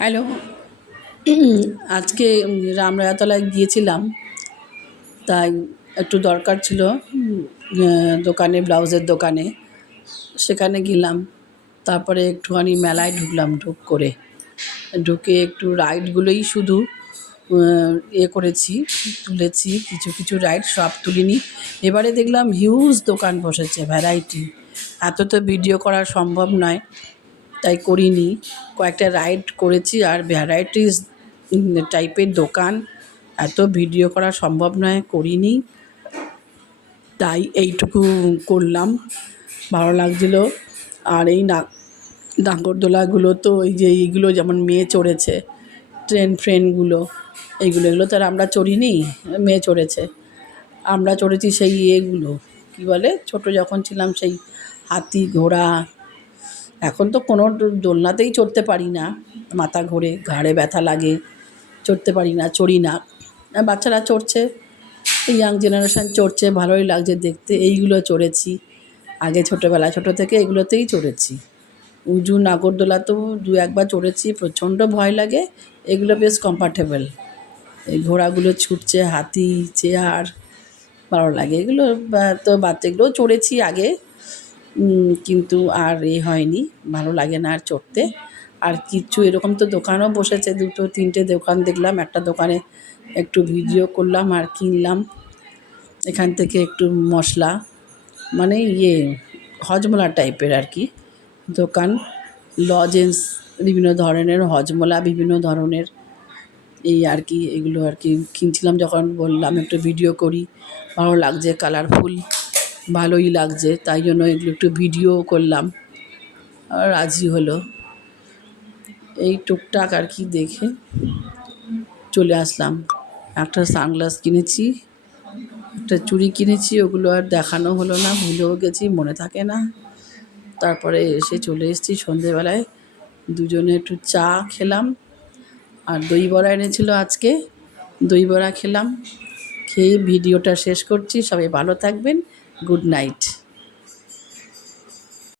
Hello. আজকে রামরায়াতলায় গিয়েছিলাম, তাই একটু দরকার ছিল দোকানে, ব্লাউজের দোকানে। সেখানে গেলাম, তারপরে একটুখানি মেলায় ঢুকলাম। ঢুকে একটু রাইডগুলোই শুধু করেছি, তুলেছি। কিছু কিছু রাইড, সব তুলিনি। এবারে দেখলাম হিউজ দোকান বসেছে, ভ্যারাইটি। এত তো ভিডিও করা সম্ভব নয়, তাই করিনি। কয়েকটা রাইড করেছি, আর ভ্যারাইটিস টাইপের দোকান, এত ভিডিও করা সম্ভব নয়, করিনি। তাই এইটুকু করলাম, ভালো লাগছিল। আর এই নাগরদোলাগুলো তো এই যে এইগুলো যেমন মেয়ে চড়েছে, ট্রেনগুলো, এগুলো তো আর আমরা চড়িনি, মেয়ে চড়েছে। আমরা চড়েছি সেই এগুলো কী বলে, ছোটো যখন ছিলাম সেই হাতি, ঘোড়া। এখন তো কোনো দোলনাতেই চড়তে পারি না, মাথা ঘোরে, ঘাড়ে ব্যথা লাগে, চড়তে পারি না, চড়ি না। বাচ্চারা চড়ছে, ইয়াং জেনারেশান চড়ছে, ভালোই লাগছে দেখতে। এইগুলো চড়েছি আগে, ছোটোবেলায়, ছোটো থেকে এগুলোতেই চড়েছি। উঁচু নাগরদোলা তো দু একবার চড়েছি, প্রচণ্ড ভয় লাগে। এগুলো বেশ কমফর্টেবল। এই ঘোড়াগুলো ছুটছে, হাতি, চেয়ার, ভালো লাগে এগুলো। তো বাচ্চাগুলোও চড়েছি আগে, কিন্তু আর হয়নি, ভালো লাগে না আর চড়তে। আর কিচ্ছু এরকম তো দোকানও বসেছে, দুটো তিনটে দোকান দেখলাম। একটা দোকানে একটু ভিডিও করলাম আর কিনলাম এখান থেকে একটু মশলা, মানে হজমোলা টাইপের আর কি দোকান। লজেন্স, বিভিন্ন ধরনের হজমোলা, বিভিন্ন ধরনের এই আর কি, এগুলো আর কি কিনছিলাম। যখন বললাম একটু ভিডিও করি, ভালো লাগছে, কালারফুল, ভালোই লাগছে, তাই জন্য এগুলো একটু ভিডিও করলাম। আর রাজি হলো। এই টুকটাক আর কি দেখে চলে আসলাম। একটা সানগ্লাস কিনেছি, একটা চুড়ি কিনেছি, ওগুলো আর দেখানো হলো না, ভুলেও গেছি, মনে থাকে না। তারপরে এসে চলে এসেছি সন্ধেবেলায়, দুজনে একটু চা খেলাম, আর দই বড়া এনেছিল আজকে, দই বড়া খেলাম। খেয়ে ভিডিওটা শেষ করছি। সবাই ভালো থাকবেন। Good night.